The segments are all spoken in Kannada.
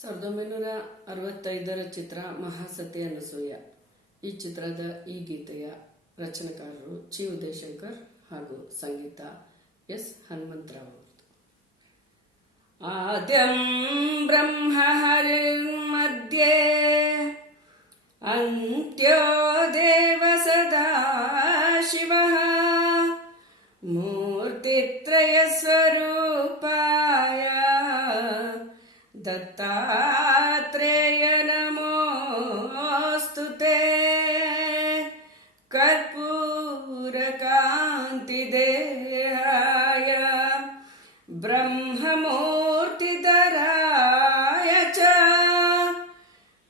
1965 ಚಿತ್ರ ಮಹಾಸತಿ ಅನಸೂಯ. ಈ ಚಿತ್ರದ ಈ ಗೀತೆಯ ರಚನೆಕಾರರು ಚಿ ಉದಯಶಂಕರ್ ಹಾಗೂ ಸಂಗೀತ ಎಸ್ ಹನುಮಂತರಾವ್. ಆದ್ಯಂ ಬ್ರಹ್ಮ ಹರಿರ್ಮಧ್ಯೆ ಅಂತ್ಯೋ ದೇವ ಸದಾ ಶಿವಃ ಮೂರ್ತಿತ್ರಯ ಸ್ವರೂಪಾಯ ದತ್ತಾತ್ರೇಯ ನಮೋಸ್ತುತೆ ಕರ್ಪೂರ ಕಾಂತಿ ದೇಹಾಯ ಬ್ರಹ್ಮಮೂರ್ತಿಧರಾಯ ಚ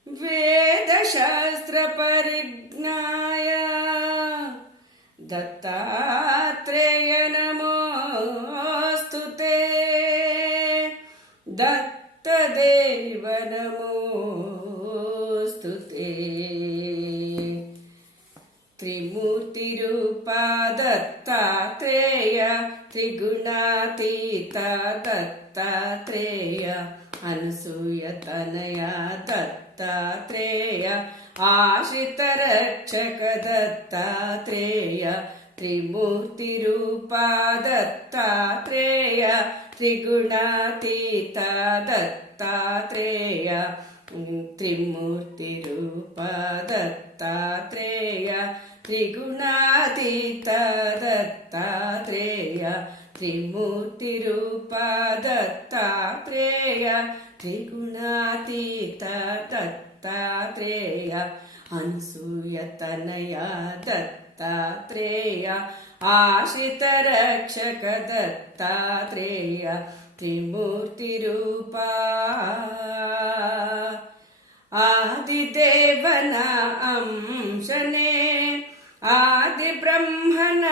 ವೇದಶಾಸ್ತ್ರ ಪರಿಜ್ಞಾಯ ದತ್ತಾತ್ರೇಯ ನಮೋಸ್ತುತೆ ದತ್ತದೇವ ನಮೋಸ್ತುತೆ. ತ್ರಿಮೂರ್ತಿರೂಪ ದತ್ತಾತ್ರೇಯ ತ್ರಿಗುಣಾತೀತ ದತ್ತಾತ್ರೇಯ ಅನಸೂಯ ತನಯ ದತ್ತಾತ್ರೇಯ ಆಶ್ರಿತ ರಕ್ಷಕ ದತ್ತಾತ್ರೇಯ ತ್ರಿಮೂರ್ತಿರೂಪ ದತ್ತಾತ್ರೇಯ ತ್ರಿಗುಣಾತೀತ ದತ್ತಾತ್ರೇಯ ತ್ರಿಮೂರ್ತಿರೂಪ ದತ್ತಾತ್ರೇಯ ತ್ರಿಗುಣಾತೀತ ದತ್ತಾತ್ರೇಯ ತ್ರಿಮೂರ್ತಿರೂಪ ದತ್ತಾತ್ರೇಯ ತ್ರಿಗುಣಾತೀತ ದತ್ತಾತ್ರೇಯ ಅನಸೂಯ ತನಯ ದತ್ತಾತ್ರೇಯ ಆಶ್ರಿತ ರಕ್ಷಕ ದತ್ತಾತ್ರೇಯ ತ್ರಿಮೂರ್ತಿರೂಪ. ಆದಿದೇವನ ಅಂಶನೇ ಆದಿ ಬ್ರಹ್ಮನ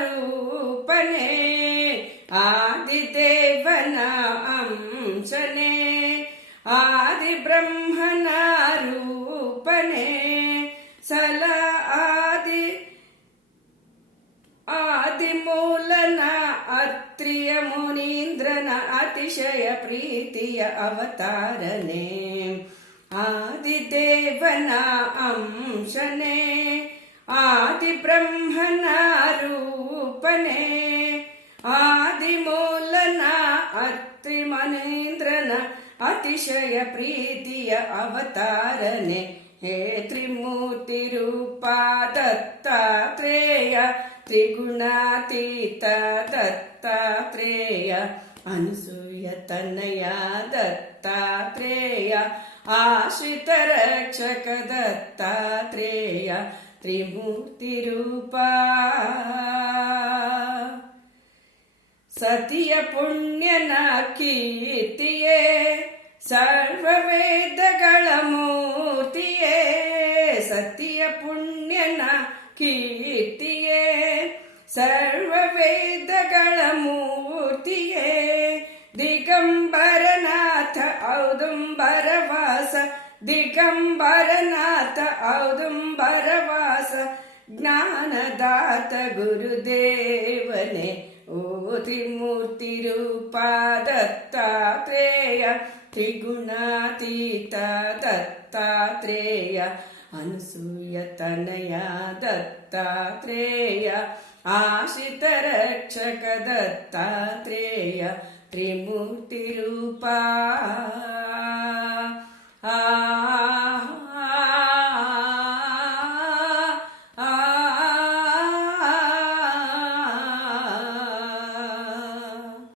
ರೂಪನೇ ಆದಿದೇವನ ಅಂಶನೇ ಆದಿ ಬ್ರಹ್ಮನ ರೂಪನೇ ಸಲ ಆದಿಮೂಲನ ಅತ್ರಿಯ ಮುನೀಂದ್ರನ ಅತಿಶಯ ಪ್ರೀತಿಯ ಅವತಾರನೇ ಆದಿದೇವನ ಅಂಶನೇ ಆದಿ ಬ್ರಹ್ಮನ ರೂಪನೇ ಆದಿಮೂಲನ ಅತ್ರಿ ಮುನೀಂದ್ರನ ಅತಿಶಯ ಪ್ರೀತಿಯ ಅವತಾರನೆ ಹೇ ತ್ರಿಮೂರ್ತಿ ರೂಪ ದತ್ತಾತ್ರೇಯ ತ್ರಿಗುಣಾತೀತ ದತ್ತಾತ್ರೇಯ ಅನಸೂಯ ತನಯ ದತ್ತಾತ್ರೇಯ ಆಶ್ರಿತ ರಕ್ಷಕ ದತ್ತಾತ್ರೇಯ ತ್ರಿಮೂರ್ತಿ ರೂಪ. ಸತಿಯ ಪುಣ್ಯನ ಕೀರ್ತಿಯೇ ಸರ್ವ ವೇದಗಳ ಮೂರ್ತಿಯೇ ಸತಿಯ ಪುಣ್ಯನ ಕೀರ್ತಿಯೇ ಸರ್ವ ವೇದಗಳ ಮೂರ್ತಿಯೇ ದಿಗಂಬರನಾಥ ಔದುಂಬರವಾಸ ದಿಗಂಬರನಾಥ ಔದುಂಬರವಾಸ ಜ್ಞಾನದಾತ ಗುರುದೇವನೇ ಓ ತ್ರಿಮೂರ್ತಿ ರೂಪ ದತ್ತಾತ್ರೇಯ ತ್ರಿಗುಣಾತೀತ ದತ್ತಾತ್ರೇಯ ಅನಸೂಯ ತನಯ ದತ್ತಾತ್ರೇಯ ಆಶ್ರಿತ ರಕ್ಷಕ ದತ್ತಾತ್ರೇಯ ತ್ರಿಮೂರ್ತಿ ರೂಪ.